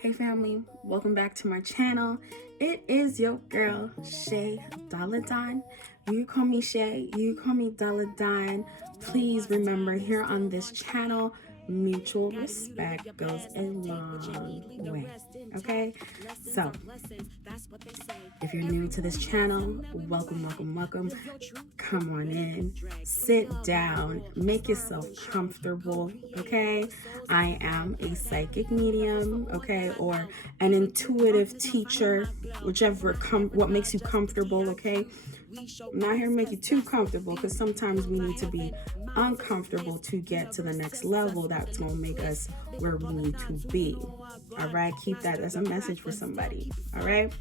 Hey family, welcome back to my channel. It is your girl Shay Daladon. You call me Shay, you call me Daladon. Please remember, here on this channel, mutual respect goes a long way. Okay, so if you're new to this channel, welcome. Come on in, sit down, make yourself comfortable. Okay, I am a psychic medium, okay, or an intuitive teacher, whichever what makes you comfortable. Okay, I'm not here to make you too comfortable, because sometimes we need to be uncomfortable to get to the next level. That's gonna make us where we need to be. All right, keep that as a message for somebody. All right,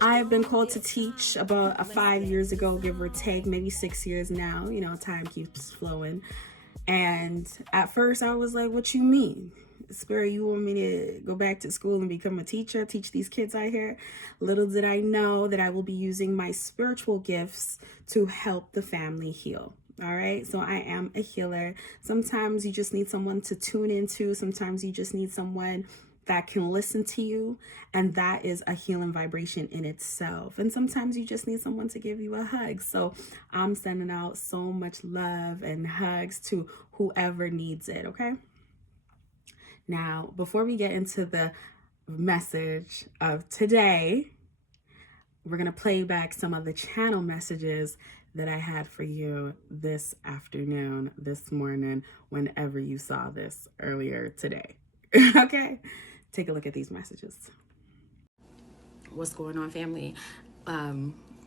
I've been called to teach about 5 years ago, give or take, maybe 6 years now. You know, time keeps flowing. And at first I was like, what you mean? Spirit, you want me to go back to school and become a teacher, teach these kids out here? Little did I know that I will be using my spiritual gifts to help the family heal. All right, so I am a healer. Sometimes you just need someone to tune into. Sometimes you just need someone that can listen to you, and that is a healing vibration in itself. And sometimes you just need someone to give you a hug. So I'm sending out so much love and hugs to whoever needs it. Okay, now before we get into the message of today, we're gonna play back some of the channel messages that I had for you this afternoon, this morning, whenever you saw this earlier today. Okay, take a look at these messages. What's going on, family?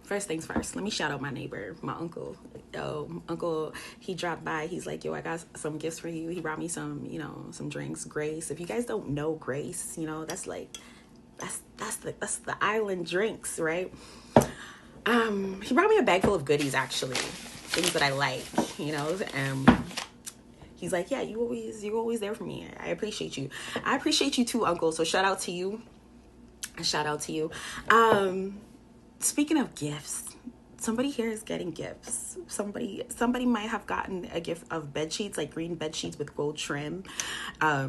First things first, let me shout out my neighbor, my uncle. Uncle, he dropped by. He's like, yo, I got some gifts for you. He brought me some, some drinks. Grace. If you guys don't know Grace, that's like, that's the island drinks, right? He brought me a bag full of goodies, actually, things that I like, he's like, yeah, you're always there for me. I appreciate you. I appreciate you too, Uncle. So shout out to you. Speaking of gifts, somebody here is getting gifts. Somebody might have gotten a gift of bed sheets, like green bed sheets with gold trim.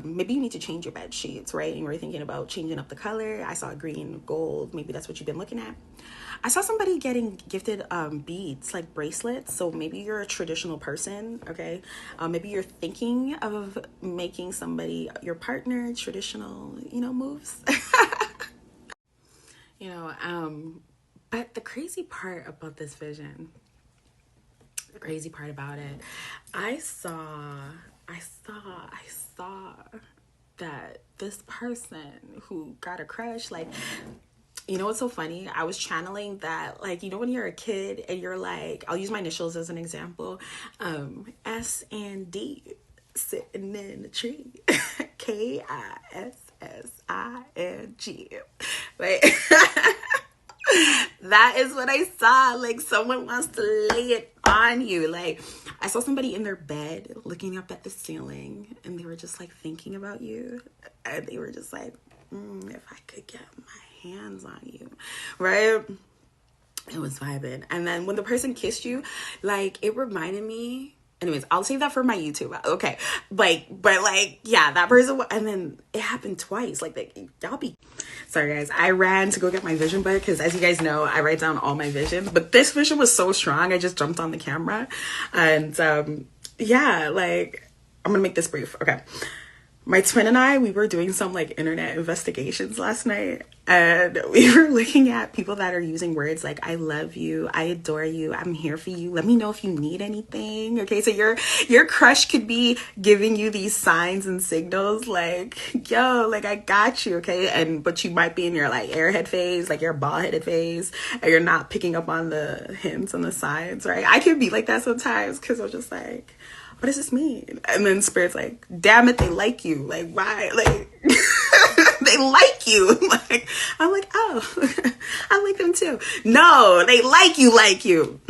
Maybe you need to change your bed sheets, right? And you were thinking about changing up the color. I saw green, gold. Maybe that's what you've been looking at. I saw somebody getting gifted beads, like bracelets. So maybe you're a traditional person, okay? Maybe you're thinking of making somebody your partner traditional, moves. But the crazy part about this vision, the crazy part about it, I saw that this person who got a crush, like, what's so funny? I was channeling that, like, when you're a kid and you're like, I'll use my initials as an example, S and D sitting in the tree, KISSING, like, that is what I saw. Like, someone wants to lay it on you. Like, I saw somebody in their bed looking up at the ceiling, and they were just like thinking about you, and they were just like, if I could get my hands on you, right? It was vibing. And then when the person kissed you, like, it reminded me, anyways, I'll save that for my YouTube. Okay. But yeah, that person, and then it happened twice. Like, y'all be, sorry guys, I ran to go get my vision book, because as you guys know, I write down all my visions, but this vision was so strong, I just jumped on the camera. And yeah, like, I'm gonna make this brief. Okay. My twin and I, we were doing some like internet investigations last night, and we were looking at people that are using words like, I love you, I adore you, I'm here for you, let me know if you need anything. Okay, so your crush could be giving you these signs and signals like, yo, like, I got you, okay? But you might be in your like airhead phase, like your bald-headed phase, and you're not picking up on the hints on the signs, right? I can be like that sometimes, because I'm just like, what does this mean? And then Spirit's like, damn it, they like you. Like, why? Like, they like you. Like, I'm like, oh, I like them too. No, they like you.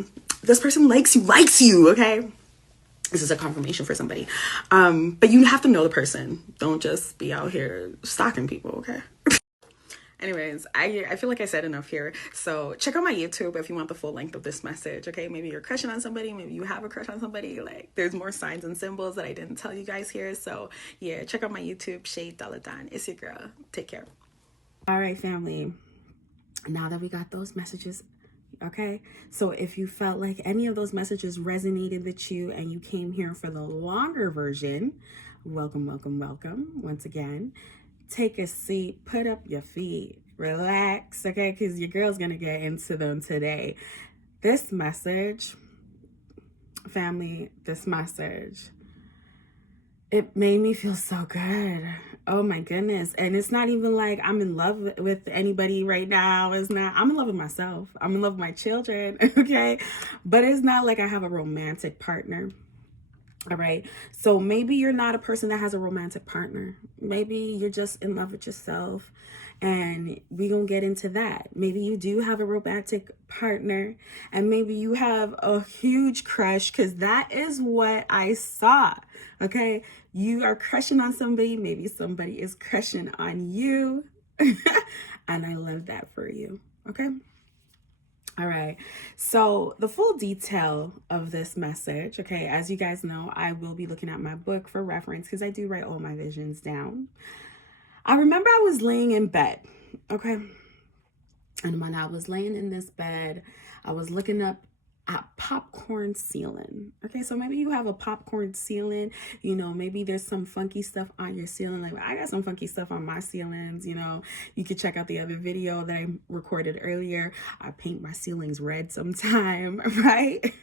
This person likes you, okay? This is a confirmation for somebody. But you have to know the person. Don't just be out here stalking people, okay? Anyways, I feel like I said enough here. So check out my YouTube if you want the full length of this message. Okay, maybe you're crushing on somebody, maybe you have a crush on somebody. Like, there's more signs and symbols that I didn't tell you guys here. So yeah, check out my YouTube, Shay Daladan. It's your girl. Take care. All right, family. Now that we got those messages, okay, so if you felt like any of those messages resonated with you and you came here for the longer version, welcome, welcome, welcome once again. Take a seat, put up your feet, relax, okay, because your girl's gonna get into them today. This message, family, this message, it made me feel so good. Oh my goodness. And it's not even like I'm in love with anybody right now. It's not, I'm in love with myself. I'm in love with my children, okay? But it's not like I have a romantic partner. All right. So maybe you're not a person that has a romantic partner. Maybe you're just in love with yourself. And we're going to get into that. Maybe you do have a romantic partner. And maybe you have a huge crush, because that is what I saw. Okay. You are crushing on somebody. Maybe somebody is crushing on you. And I love that for you. Okay. All right, so the full detail of this message, okay, as you guys know, I will be looking at my book for reference because I do write all my visions down. I remember I was laying in bed, okay, and when I was laying in this bed, I was looking up at popcorn ceiling. Okay, so maybe you have a popcorn ceiling, you know, maybe there's some funky stuff on your ceiling. Like, I got some funky stuff on my ceilings, you know. You could check out the other video that I recorded earlier. I paint my ceilings red sometime, right?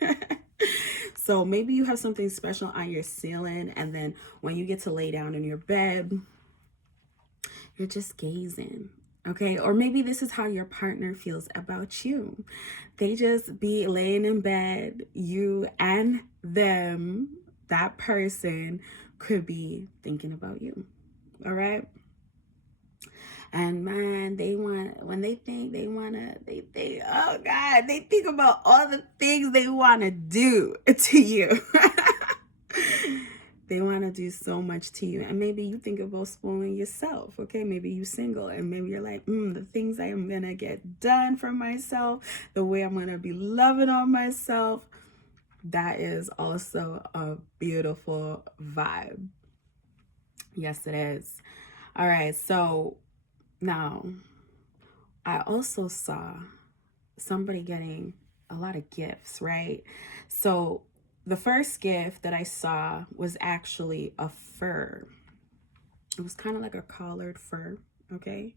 So maybe you have something special on your ceiling, and then when you get to lay down in your bed, you're just gazing. Okay, or maybe this is how your partner feels about you. They just be laying in bed, you and them, that person could be thinking about you. All right. And man, when they think oh God, they think about all the things they want to do to you. They want to do so much to you. And maybe you think about spoiling yourself, okay? Maybe you single and maybe you're like, the things I am going to get done for myself, the way I'm going to be loving on myself, that is also a beautiful vibe. Yes, it is. All right, so now I also saw somebody getting a lot of gifts, right? So the first gift that I saw was actually a fur. It was kind of like a collared fur, okay?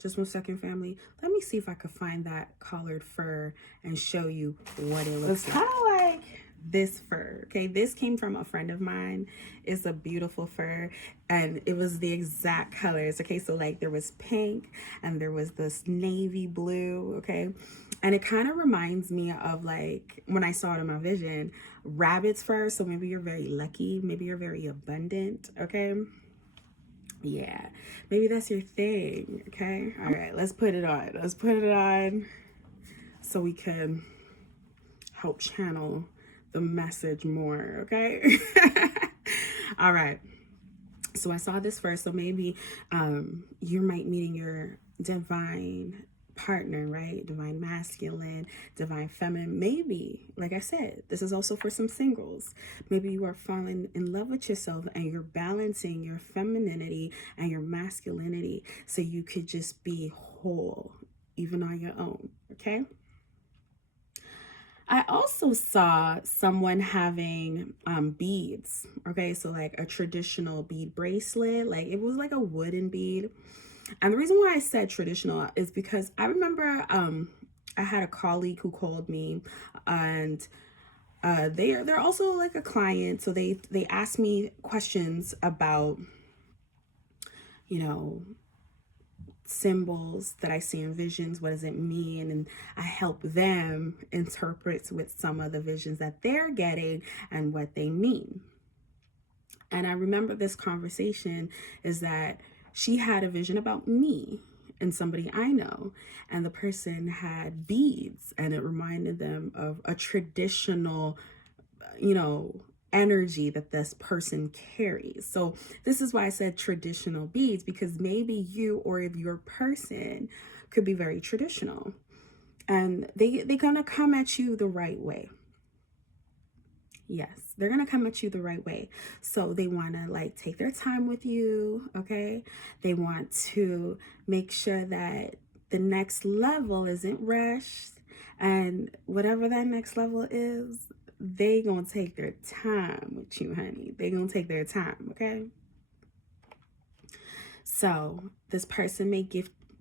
Just one second, family. Let me see if I could find that collared fur and show you what it looks like. It's kind of like this fur, okay? This came from a friend of mine. It's a beautiful fur, and it was the exact colors, okay? So like there was pink and there was this navy blue, okay? And it kind of reminds me of, like, when I saw it in my vision, rabbit's fur. So maybe you're very lucky, maybe you're very abundant, okay? Yeah, maybe that's your thing, okay? All right, let's put it on. Let's put it on so we can help channel the message more, okay? All right. So I saw this first. So maybe you might meeting your divine partner, right? Divine masculine, divine feminine. Maybe, like I said, this is also for some singles. Maybe you are falling in love with yourself and you're balancing your femininity and your masculinity so you could just be whole, even on your own, okay? I also saw someone having beads, okay? So like a traditional bead bracelet, like it was like a wooden bead. And the reason why I said traditional is because I remember I had a colleague who called me, and they're also like a client. So they asked me questions about, you know, symbols that I see in visions. What does it mean? And I help them interpret with some of the visions that they're getting and what they mean. And I remember this conversation is that she had a vision about me and somebody I know, and the person had beads, and it reminded them of a traditional, you know, energy that this person carries. So this is why I said traditional beads, because maybe you or your person could be very traditional, and they're gonna come at you the right way. Yes, they're gonna come at you the right way. So they want to like take their time with you, okay? They want to make sure that the next level isn't rushed, and whatever that next level is, they gonna take their time with you, honey. They gonna take their time, okay? So this person may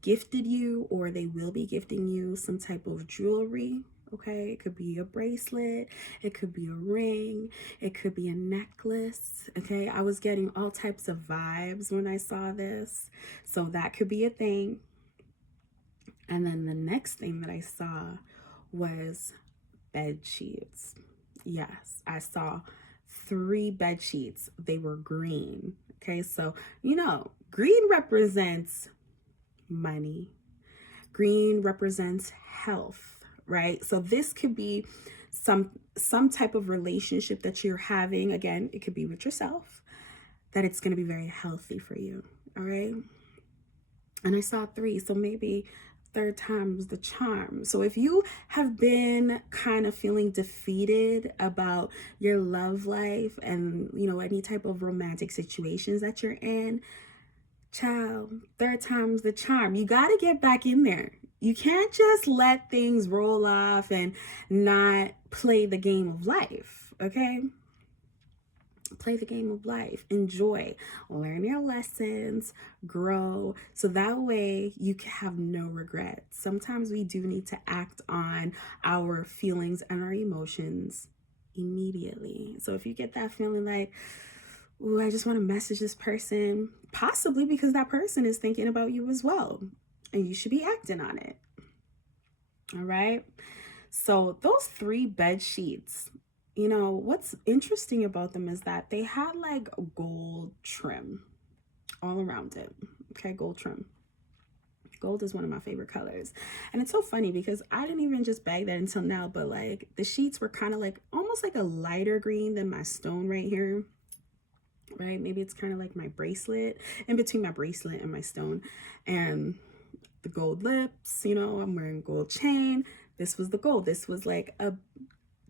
gifted you, or they will be gifting you some type of jewelry. Okay, it could be a bracelet, it could be a ring, it could be a necklace. Okay, I was getting all types of vibes when I saw this, so that could be a thing. And then the next thing that I saw was bed sheets. Yes, I saw 3 bed sheets. They were green. Okay, so green represents money. Green represents health, right? So this could be some type of relationship that you're having. Again, it could be with yourself, that it's going to be very healthy for you. All right. And I saw 3, so maybe third time's the charm. So if you have been kind of feeling defeated about your love life and any type of romantic situations that you're in, child, third time's the charm. You got to get back in there. You can't just let things roll off and not play the game of life, okay? Play the game of life. Enjoy. Learn your lessons. Grow. So that way you can have no regrets. Sometimes we do need to act on our feelings and our emotions immediately. So if you get that feeling like, ooh, I just want to message this person, possibly because that person is thinking about you as well, and you should be acting on it. All right. So those 3 bed sheets, what's interesting about them is that they had like gold trim all around it. Okay, gold trim. Gold is one of my favorite colors. And it's so funny because I didn't even just bag that until now, but like the sheets were kind of like almost like a lighter green than my stone right here. Right? Maybe it's kind of like my bracelet, in between my bracelet and my stone. And the gold lips, I'm wearing gold chain. This was the gold. This was like a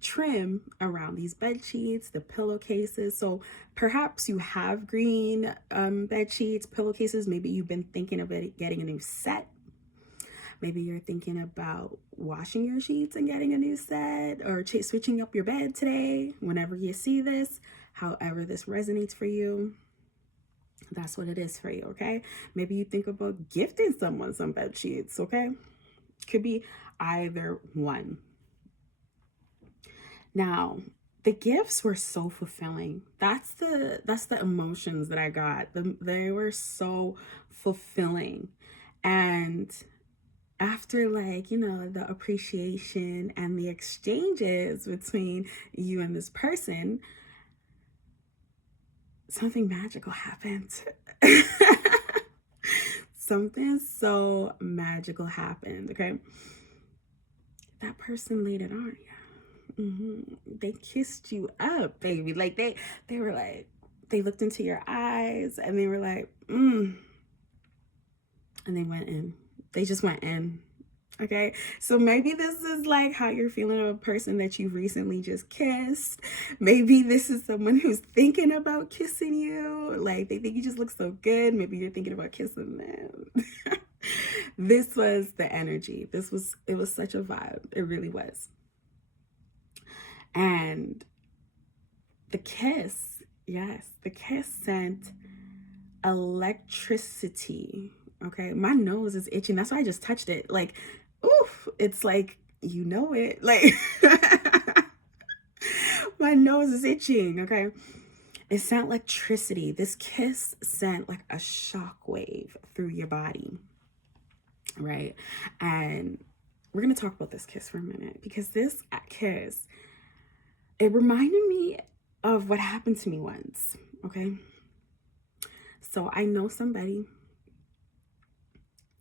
trim around these bed sheets, the pillowcases. So perhaps you have green bed sheets, pillowcases. Maybe you've been thinking of getting a new set. Maybe you're thinking about washing your sheets and getting a new set, or switching up your bed today. Whenever you see this, however this resonates for you, that's what it is for you, okay? Maybe you think about gifting someone some bed sheets, okay? Could be either one. Now, the gifts were so fulfilling. That's the emotions that I got. They were so fulfilling. And after the appreciation and the exchanges between you and this person, something magical happened. Something so magical happened, okay? That person laid it on you. They kissed you up, baby. Like they were like, they looked into your eyes and they were like, and they went in. They just went in. Okay, so maybe this is like how you're feeling of a person that you recently just kissed. Maybe this is someone who's thinking about kissing you. Like they think you just look so good. Maybe you're thinking about kissing them. This was the energy. It was such a vibe. It really was. And the kiss, yes, the kiss sent electricity. Okay, my nose is itching. That's why I just touched it. Like, oof, it's like, it. Like, my nose is itching. Okay, it sent electricity. This kiss sent like a shockwave through your body. Right, and we're gonna talk about this kiss for a minute, because this kiss, it reminded me of what happened to me once. Okay, so I know somebody,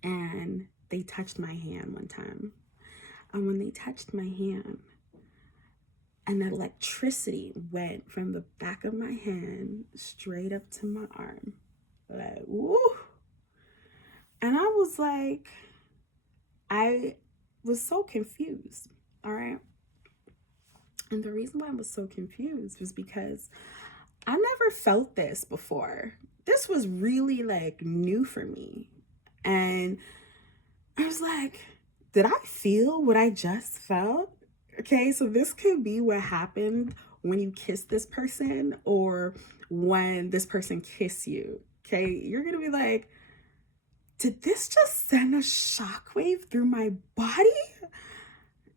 and they touched my hand one time. And when they touched my hand, And that electricity went from the back of my hand straight up to my arm. Like, woo. And I was like, I was so confused. All right. And the reason why I was so confused was because I never felt this before. This was really like new for me. And I was like, did I feel what I just felt? Okay, so this could be what happened when you kiss this person or when this person kiss you. Okay, you're gonna be like, did this just send a shockwave through my body?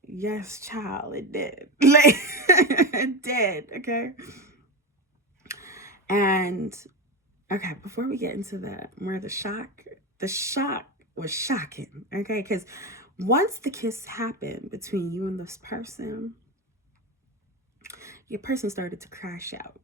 Yes, child, it did. Like, it did. Okay. And okay, before we get into the shock was shocking. Okay, because once the kiss happened between you and this person, your person started to crash out.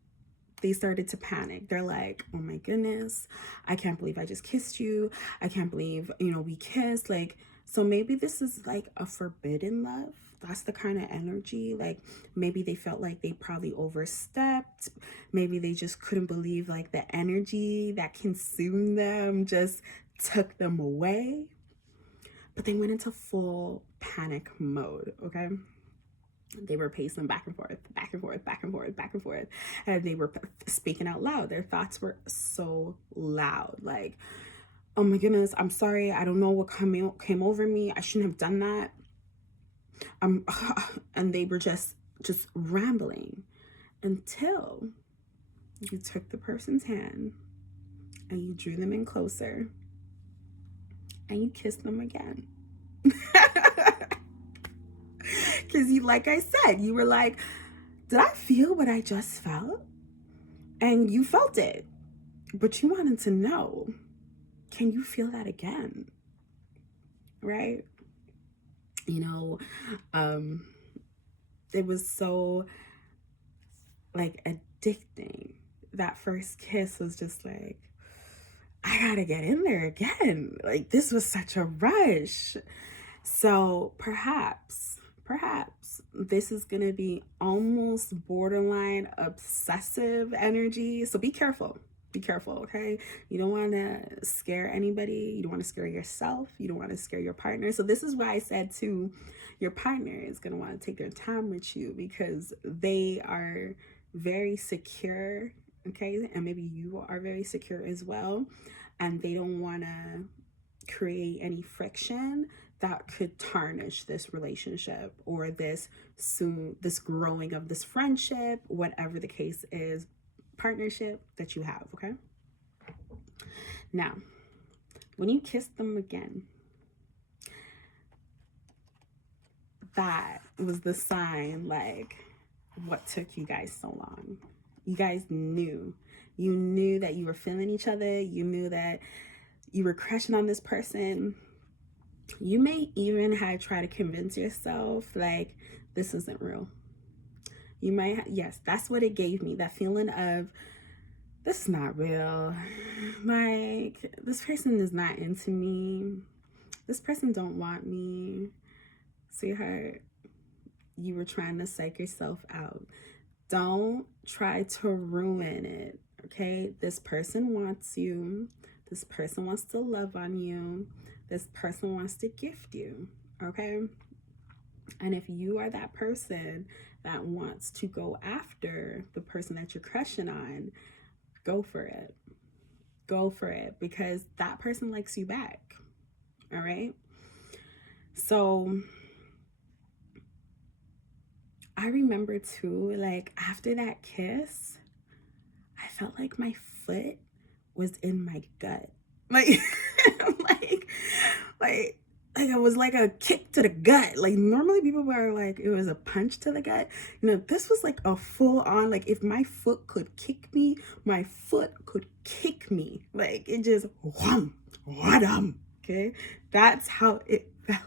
They started to panic. They're like, oh my goodness, I can't believe I just kissed you. I can't believe, we kissed. Like, so maybe this is like a forbidden love. That's the kind of energy. Like, maybe they felt like they probably overstepped. Maybe they just couldn't believe like the energy that consumed them just took them away. But they went into full panic mode, okay? They were pacing back and forth, back and forth, back and forth, back and forth. And they were speaking out loud. Their thoughts were so loud. Like, oh my goodness, I'm sorry. I don't know what came over me. I shouldn't have done that. And they were just rambling until you took the person's hand and you drew them in closer and you kissed them again. Because like I said, you were like, did I feel what I just felt? And you felt it, but you wanted to know, can you feel that again? Right? It was so like addicting. That first kiss was just like, I gotta get in there again. Like, this was such a rush. So perhaps this is gonna be almost borderline obsessive energy. So be careful, okay? You don't want to scare anybody. You don't want to scare yourself. You don't want to scare your partner. So this is why I said too, your partner is gonna want to take their time with you because they are very secure, okay? And maybe you are very secure as well, and they don't want to create any friction that could tarnish this relationship or this growing of this friendship, whatever the case is, partnership that you have, okay? Now, when you kiss them again, that was the sign, like, what took you guys so long? You guys knew. You knew that you were feeling each other. You knew that you were crushing on this person. You may even have tried to convince yourself like this isn't real. You might yes, that's what it gave me, that feeling of this is not real. Like, this person is not into me. This person don't want me. Sweetheart, you were trying to psych yourself out. Don't try to ruin it, okay? This person wants you. This person wants to love on you. This person wants to gift you, okay? And if you are that person that wants to go after the person that you're crushing on, go for it. Go for it, because that person likes you back, all right? So I remember too, like, after that kiss, I felt like my foot was in my gut. Like, like it was like a kick to the gut. Like, normally people were like, it was a punch to the gut. This was like a full on, like, if my foot could kick me, my foot could kick me. Like, it just, wham, okay? That's how it felt.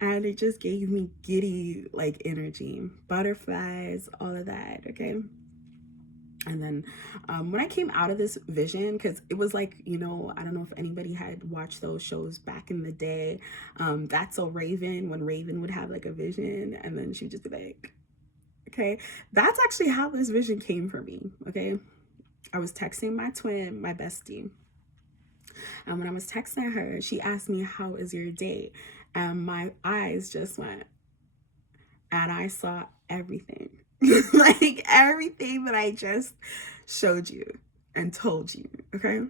And it just gave me giddy, like, energy, butterflies, all of that, okay? And then when I came out of this vision, because it was like, I don't know if anybody had watched those shows back in the day. That's So Raven, when Raven would have like a vision and then she'd just be like, Okay, that's actually how this vision came for me. Okay, I was texting my twin, my bestie, and when I was texting her, she asked me, "How is your day?" And my eyes just went, and I saw everything. Like everything that I just showed you and told you. Okay,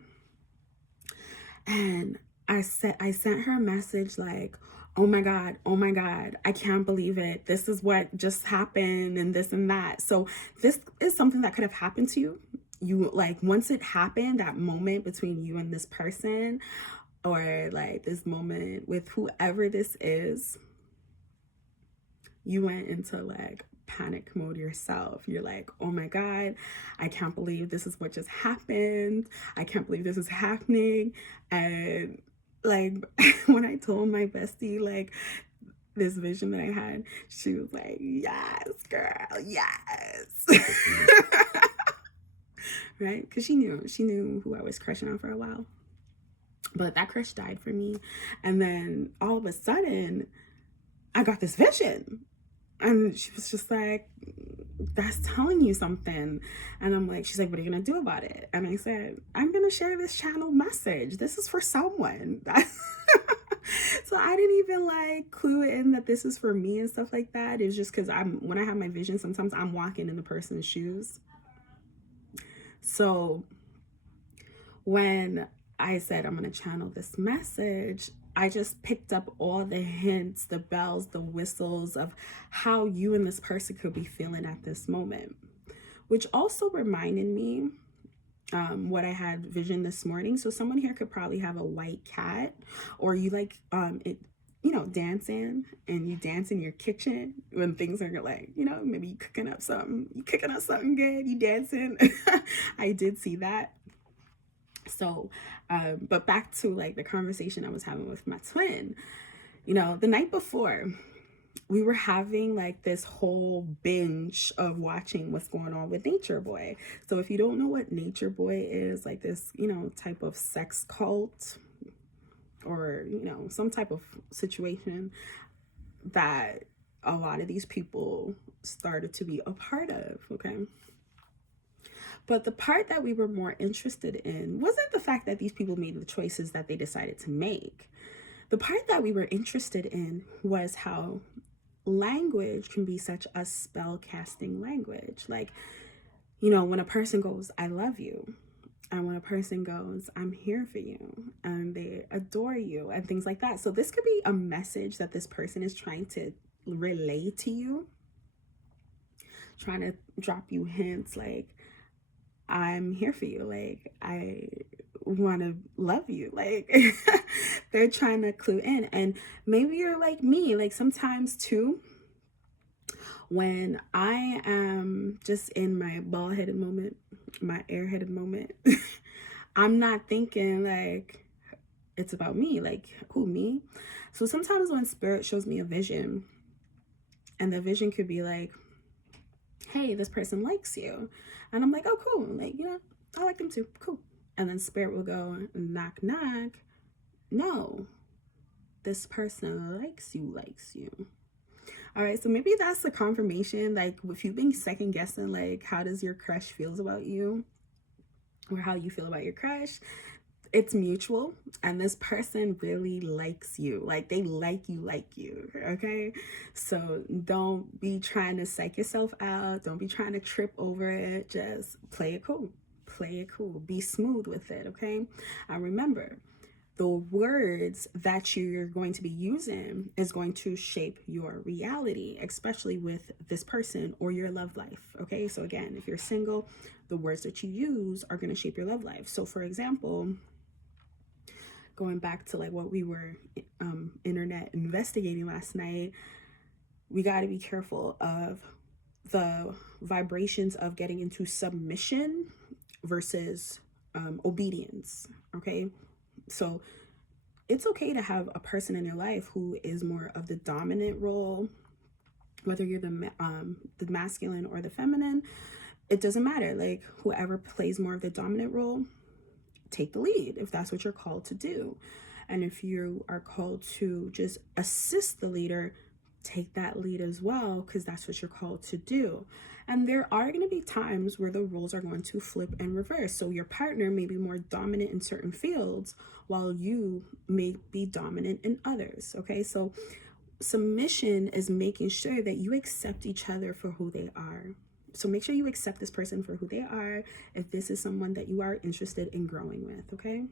and I sent her a message like, oh my God, I can't believe it. This is what just happened and this and that. So this is something that could have happened to you. You like, once it happened, that moment between you and this person, or like this moment with whoever this is, you went into like panic mode yourself. You're like, oh my God, I can't believe this is what just happened. I can't believe this is happening. And like, when I told my bestie, like, this vision that I had, she was like, yes, girl, yes. Right? Because she knew who I was crushing on for a while. But that crush died for me. And then all of a sudden, I got this vision. And she was just like, that's telling you something. And I'm like, she's like, what are you going to do about it? And I said, I'm going to share this channel message. This is for someone. So I didn't even like clue in that this is for me and stuff like that. It's just because when I have my vision, sometimes I'm walking in the person's shoes. So when I said I'm going to channel this message, I just picked up all the hints, the bells, the whistles of how you and this person could be feeling at this moment, which also reminded me what I had vision this morning. So someone here could probably have a white cat, or you like dancing, and you dance in your kitchen when things are like, maybe you cooking up something good, you dancing. I did see that. So, but back to like the conversation I was having with my twin, the night before, we were having like this whole binge of watching what's going on with Nature Boy. So if you don't know what Nature Boy is, like this, type of sex cult, or, some type of situation that a lot of these people started to be a part of, okay? But the part that we were more interested in wasn't the fact that these people made the choices that they decided to make. The part that we were interested in was how language can be such a spell casting language. Like, when a person goes, I love you, and when a person goes, I'm here for you, and they adore you, and things like that. So this could be a message that this person is trying to relay to you, trying to drop you hints like, I'm here for you, like, I want to love you, like, they're trying to clue in. And maybe you're like me, like sometimes too, when I am just in my bald-headed moment, my airheaded moment, I'm not thinking like it's about me, like, who, me? So sometimes when spirit shows me a vision, and the vision could be like, hey, this person likes you, and I'm like, oh cool, like, I like them too, cool. And then spirit will go, knock knock, no, this person likes you. All right, so maybe that's the confirmation. Like, if you've been second guessing, like, how does your crush feels about you, or how you feel about your crush, it's mutual, and this person really likes you. Like, they like you, okay? So don't be trying to psych yourself out. Don't be trying to trip over it. Just play it cool. Be smooth with it, okay? And remember, the words that you're going to be using is going to shape your reality, especially with this person or your love life, okay? So again, if you're single, the words that you use are going to shape your love life. So for example, going back to like what we were internet investigating last night, we got to be careful of the vibrations of getting into submission versus obedience, okay? So it's okay to have a person in your life who is more of the dominant role, whether you're the masculine or the feminine, it doesn't matter. Like, whoever plays more of the dominant role, take the lead if that's what you're called to do. And if you are called to just assist the leader, take that lead as well, because that's what you're called to do. And there are going to be times where the roles are going to flip and reverse. So your partner may be more dominant in certain fields while you may be dominant in others. Okay, so submission is making sure that you accept each other for who they are. So make sure you accept this person for who they are if this is someone that you are interested in growing with, okay?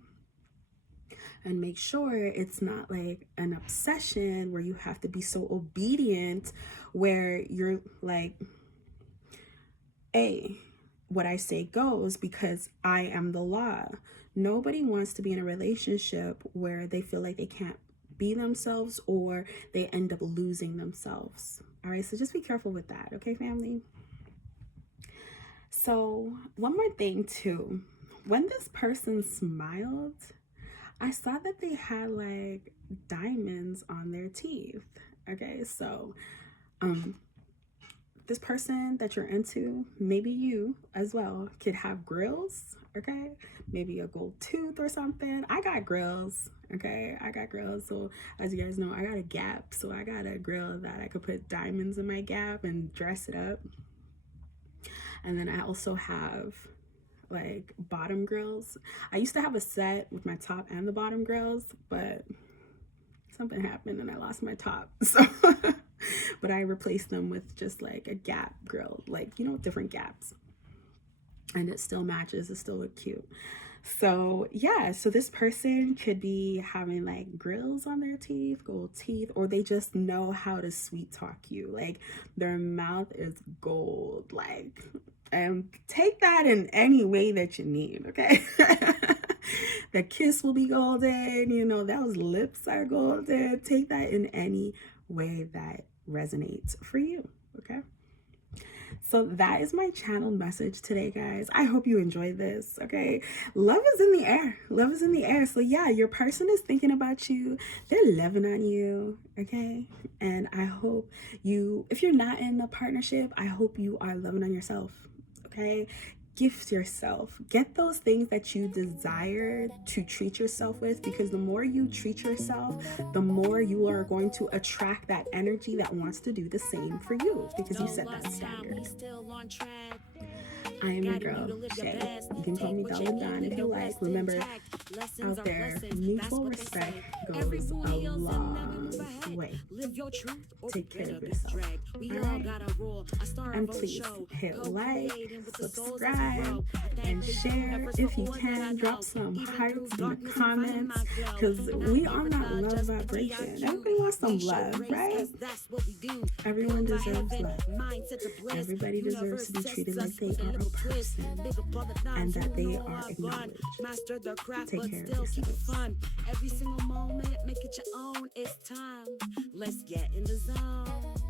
And make sure it's not like an obsession where you have to be so obedient where you're like, hey, what I say goes because I am the law. Nobody wants to be in a relationship where they feel like they can't be themselves or they end up losing themselves. All right, so just be careful with that, okay, family? So one more thing too, when this person smiled, I saw that they had like diamonds on their teeth. Okay, so this person that you're into, maybe you as well, could have grills, okay? Maybe a gold tooth or something. I got grills, okay? I got grills. So as you guys know, I got a gap. So I got a grill that I could put diamonds in my gap and dress it up. And then I also have like bottom grills. I used to have a set with my top and the bottom grills, but something happened and I lost my top. So but I replaced them with just like a gap grill, like, you know, different gaps. And it still matches, it still look cute. So yeah, so this person could be having like grills on their teeth, gold teeth, or they just know how to sweet talk you. Like their mouth is gold, like, and take that in any way that you need, okay? The kiss will be golden, you know, those lips are golden. Take that in any way that resonates for you, okay? So that is my channel message today, guys. I hope you enjoyed this, okay? Love is in the air. Love is in the air. So yeah, your person is thinking about you. They're loving on you, okay? And I hope you, if you're not in a partnership, I hope you are loving on yourself, okay? Gift yourself. Get those things that you desire to treat yourself with, because the more you treat yourself, the more you are going to attract that energy that wants to do the same for you, because you set that standard. I am your girl, Shay. You can call me Don if you like. Remember, out there, mutual respect goes a long way. Take care of yourself. Alright? And please hit like, subscribe, and share if you can. Drop some hearts in the comments, because we on that love vibration. Everybody wants some love, right? Everyone deserves love. Everybody deserves to be treated like they are a person and that they are acknowledged. Take care of yourself. Every single moment, make it your own. It's time. Let's get in the zone.